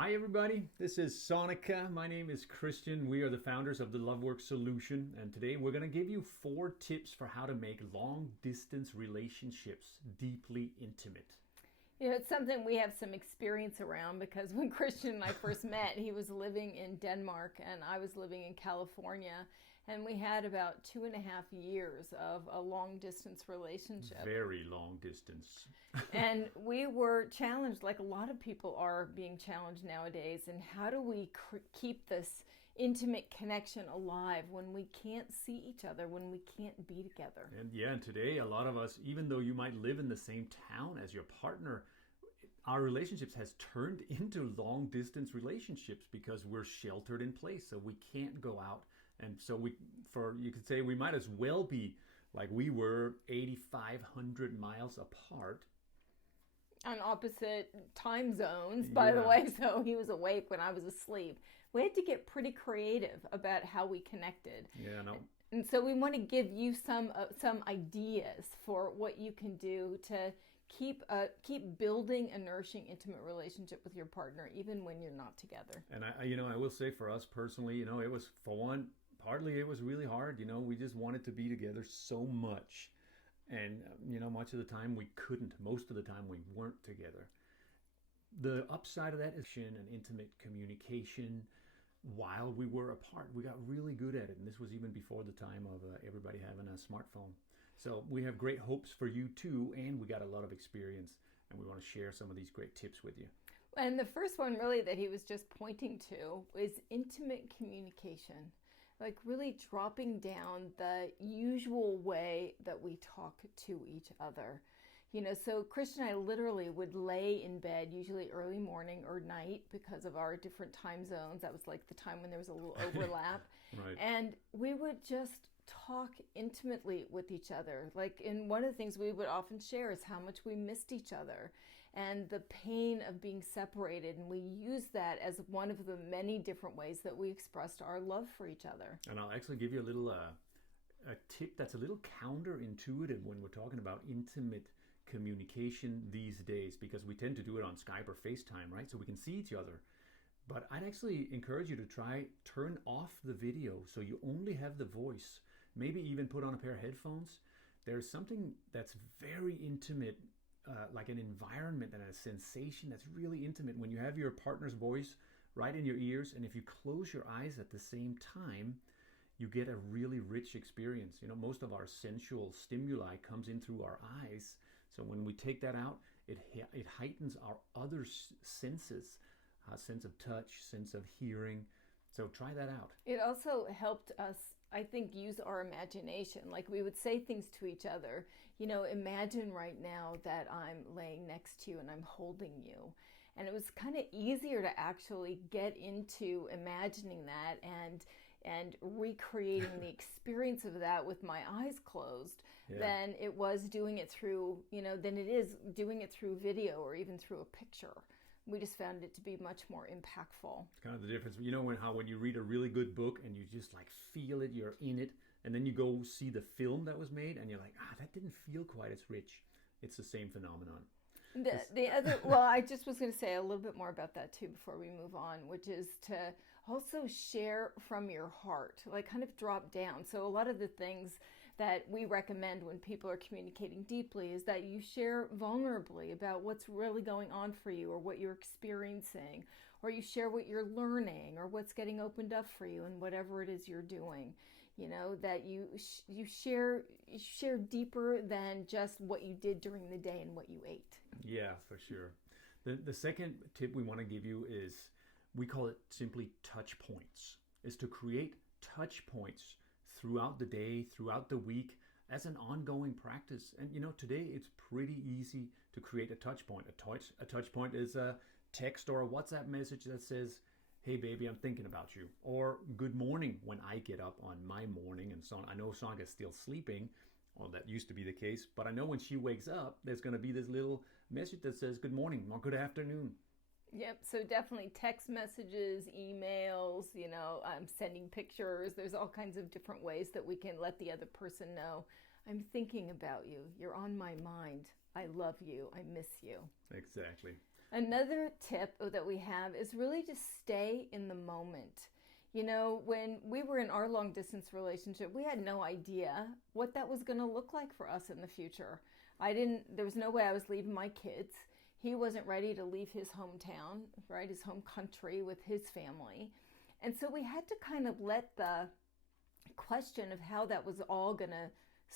Hi everybody, this is Sonika. My name is Christian. We are the founders of the LoveWorks solution, and today we're going to give you 4 tips for how to make long distance relationships deeply intimate. You know, it's something we have some experience around because when Christian and I first met, he was living in Denmark and I was living in California. And we had about 2.5 years of a long distance relationship. Very long distance. And we were challenged, like a lot of people are being challenged nowadays. And how do we keep this intimate connection alive when we can't see each other, when we can't be together? And today a lot of us, even though you might live in the same town as your partner, our relationships has turned into long distance relationships because we're sheltered in place, so we can't go out. And so you could say we might as well be like we were 8,500 miles apart. On opposite time zones, by the way, so he was awake when I was asleep. We had to get pretty creative about how we connected. Yeah, no. And so we want to give you some ideas for what you can do to keep building a nourishing, intimate relationship with your partner, even when you're not together. And I will say for us personally, it was, for one, partly it was really hard. We just wanted to be together so much. And, much of the time we couldn't. Most of the time we weren't together. The upside of that is an intimate communication while we were apart. We got really good at it. And this was even before the time of everybody having a smartphone. So we have great hopes for you too. And we got a lot of experience. And we want to share some of these great tips with you. And the first one really that he was just pointing to is intimate communication. Like really dropping down the usual way that we talk to each other. So Christian and I literally would lay in bed, usually early morning or night because of our different time zones. That was like the time when there was a little overlap. Right. And we would just talk intimately with each other. And one of the things we would often share is how much we missed each other and the pain of being separated. And we use that as one of the many different ways that we expressed our love for each other. And I'll actually give you a little a tip that's a little counterintuitive when we're talking about intimate communication these days, because we tend to do it on Skype or FaceTime, right? So we can see each other. But I'd actually encourage you to turn off the video so you only have the voice. Maybe even put on a pair of headphones. There's something that's very intimate, like an environment and a sensation that's really intimate when you have your partner's voice right in your ears. And if you close your eyes at the same time, you get a really rich experience. Most of our sensual stimuli comes in through our eyes. So when we take that out, it heightens our other senses, sense of touch, sense of hearing. So try that out. It also helped us, I think, use our imagination. Like we would say things to each other. Imagine right now that I'm laying next to you and I'm holding you. And it was kind of easier to actually get into imagining that and recreating the experience of that with my eyes closed than it was doing it through, than it is doing it through video or even through a picture. We just found it to be much more impactful. It's kind of the difference. When you read a really good book and you just like feel it, you're in it, and then you go see the film that was made and you're like, that didn't feel quite as rich. It's the same phenomenon. I just was going to say a little bit more about that too before we move on, which is to also share from your heart, like kind of drop down. So a lot of the things that we recommend when people are communicating deeply is that you share vulnerably about what's really going on for you or what you're experiencing, or you share what you're learning or what's getting opened up for you and whatever it is you're doing. That you share deeper than just what you did during the day and what you ate. Yeah, for sure. The second tip we want to give you is, we call it simply touch points, is to create touch points throughout the day, throughout the week, as an ongoing practice. And today it's pretty easy to create a touch point. A touch point is a text or a WhatsApp message that says, "Hey baby, I'm thinking about you," or "Good morning" when I get up on my morning. And so I know Songa's still sleeping. Well, that used to be the case, but I know when she wakes up, there's going to be this little message that says good morning or good afternoon. Yep, so definitely text messages, emails, sending pictures. There's all kinds of different ways that we can let the other person know, I'm thinking about you. You're on my mind. I love you. I miss you. Exactly. Another tip that we have is really to stay in the moment. You know, when we were in our long distance relationship, we had no idea what that was going to look like for us in the future. There was no way I was leaving my kids. He wasn't ready to leave his hometown, right, his home country with his family. And so we had to kind of let the question of how that was all going to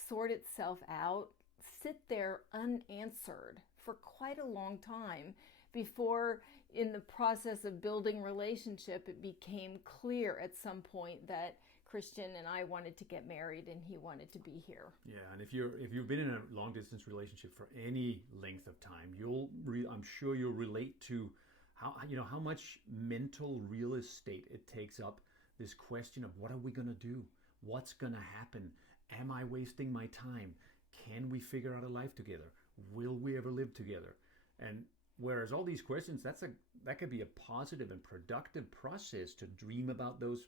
sort itself out sit there unanswered for quite a long time before, in the process of building relationship, it became clear at some point that Christian and I wanted to get married and he wanted to be here. Yeah, and if you've been in a long distance relationship for any length of time, I'm sure you'll relate to how much mental real estate it takes up, this question of what are we going to do? What's going to happen? Am I wasting my time? Can we figure out a life together? Will we ever live together? And whereas all these questions, that could be a positive and productive process to dream about those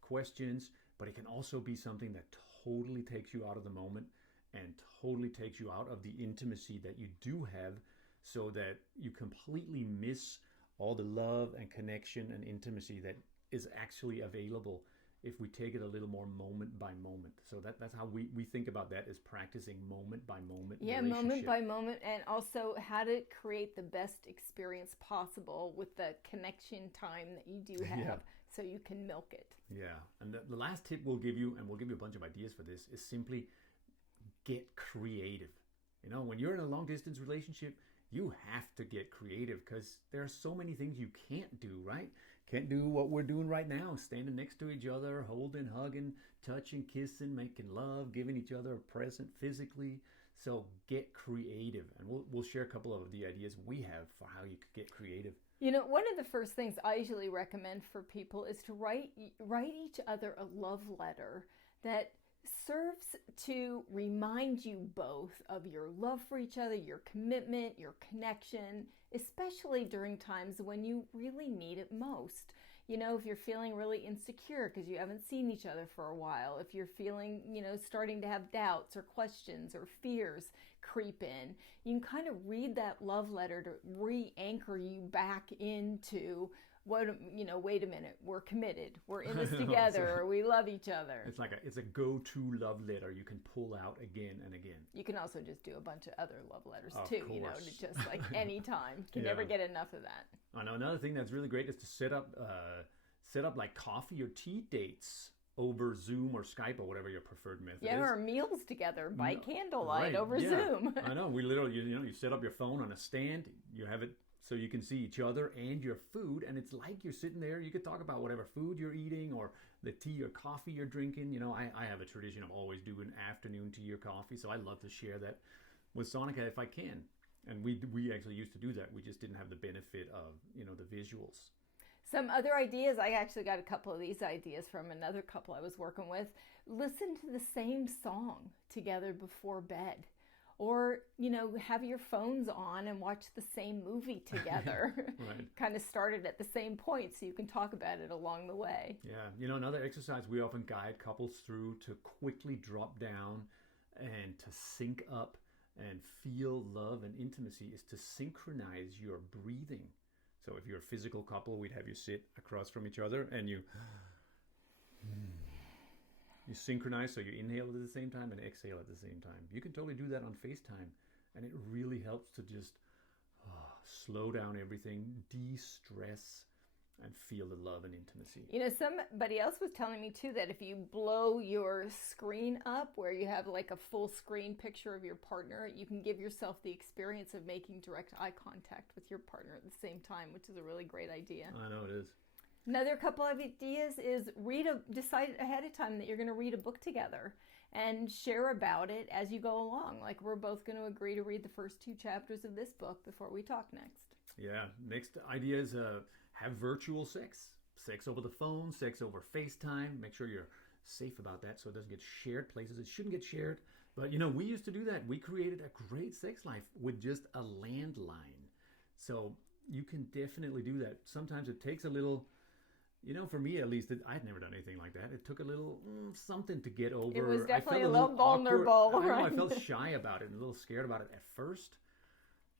questions, but it can also be something that totally takes you out of the moment and totally takes you out of the intimacy that you do have, so that you completely miss all the love and connection and intimacy that is actually available if we take it a little more moment by moment. So that's how we think about that, is practicing moment by moment. Yeah, moment by moment, and also how to create the best experience possible with the connection time that you do have, so you can milk it. Yeah, and the last tip we'll give you, and we'll give you a bunch of ideas for this, is simply get creative. You know, when you're in a long distance relationship, you have to get creative, because there are so many things you can't do, right? Can't do what we're doing right now, standing next to each other, holding, hugging, touching, kissing, making love, giving each other a present physically. So get creative, and we'll share a couple of the ideas we have for how you could get creative. You know, one of the first things I usually recommend for people is to write each other a love letter that serves to remind you both of your love for each other, your commitment, your connection, especially during times when you really need it most. You know, if you're feeling really insecure because you haven't seen each other for a while, if you're feeling, starting to have doubts or questions or fears creep in, you can kind of read that love letter to re-anchor you back into wait a minute, we're committed, we're in this together, or we love each other. It's a go-to love letter you can pull out again and again. You can also just do a bunch of other love letters too, to just like any time. You can never get enough of that. I know another thing that's really great is to set up like coffee or tea dates over Zoom or Skype or whatever your preferred method is. Yeah, or meals together by candlelight over Zoom. I know. We literally, you set up your phone on a stand, you have it so you can see each other and your food, and it's like you're sitting there. You could talk about whatever food you're eating or the tea or coffee you're drinking. You know, I have a tradition of always doing afternoon tea or coffee, so I love to share that with Sonika if I can. And we actually used to do that. We just didn't have the benefit of, the visuals. Some other ideas, I actually got a couple of these ideas from another couple I was working with. Listen to the same song together before bed. Or, have your phones on and watch the same movie together. Right. Kind of started at the same point so you can talk about it along the way. Yeah. Another exercise we often guide couples through to quickly drop down and to sync up and feel love and intimacy is to synchronize your breathing. So if you're a physical couple, we'd have you sit across from each other and you synchronize, so you inhale at the same time and exhale at the same time. You can totally do that on FaceTime, and it really helps to just slow down everything, de-stress, and feel the love and intimacy. Somebody else was telling me too that if you blow your screen up where you have like a full screen picture of your partner, you can give yourself the experience of making direct eye contact with your partner at the same time, which is a really great idea. I know it is. Another couple of ideas is decide ahead of time that you're going to read a book together and share about it as you go along. Like, we're both going to agree to read the first 2 chapters of this book before we talk next. Yeah. Next idea is have virtual sex. Sex over the phone, sex over FaceTime. Make sure you're safe about that so it doesn't get shared places. It shouldn't get shared. But, we used to do that. We created a great sex life with just a landline. So you can definitely do that. Sometimes it takes a little... for me at least, I'd never done anything like that. It took a little something to get over. It was definitely a little vulnerable. I felt shy about it and a little scared about it at first.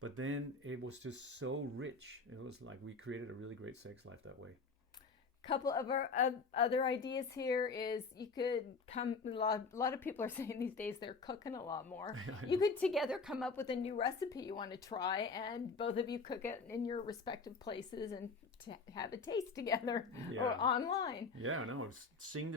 But then it was just so rich. It was like we created a really great sex life that way. Couple of our other ideas here is you could come, a lot of people are saying these days they're cooking a lot more. You could together come up with a new recipe you want to try, and both of you cook it in your respective places and have a taste together or online. Yeah, I know.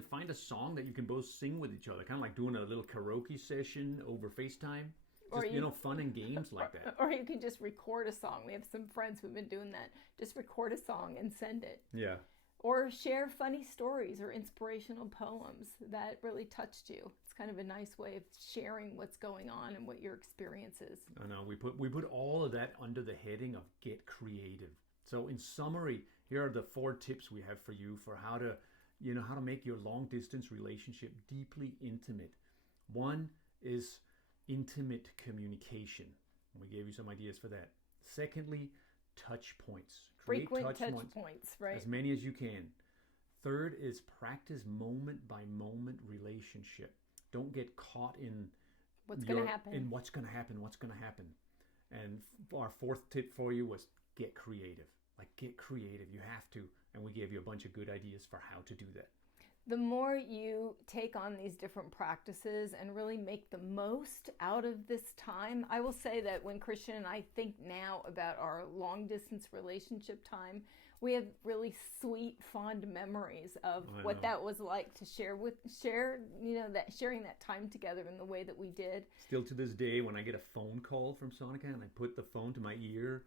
Find a song that you can both sing with each other, kind of like doing a little karaoke session over FaceTime. Just, fun and games like that. Or you can just record a song. We have some friends who've been doing that. Just record a song and send it. Yeah. Or share funny stories or inspirational poems that really touched you. It's kind of a nice way of sharing what's going on and what your experience is. I know. We put all of that under the heading of get creative. So in summary, here are the 4 tips we have for you for how to make your long distance relationship deeply intimate. 1 is intimate communication. We gave you some ideas for that. Secondly, touch points. Frequent touch points, right? As many as you can. 3rd is practice moment by moment relationship. Don't get caught in what's going to happen. And our 4th tip for you was get creative. Like, get creative. You have to. And we gave you a bunch of good ideas for how to do that. The more you take on these different practices and really make the most out of this time, I will say that when Christian and I think now about our long distance relationship time, we have really sweet, fond memories of what that was like to sharing that time together in the way that we did. Still to this day, when I get a phone call from Sonika and I put the phone to my ear,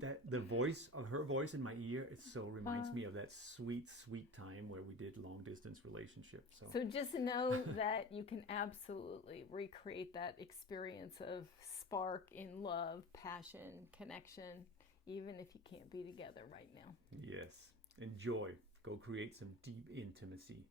that the voice of her voice in my ear, it so reminds me of that sweet, sweet time where we did long distance relationship. So just know that you can absolutely recreate that experience of spark in love, passion, connection, even if you can't be together right now. Yes. Enjoy. Go create some deep intimacy.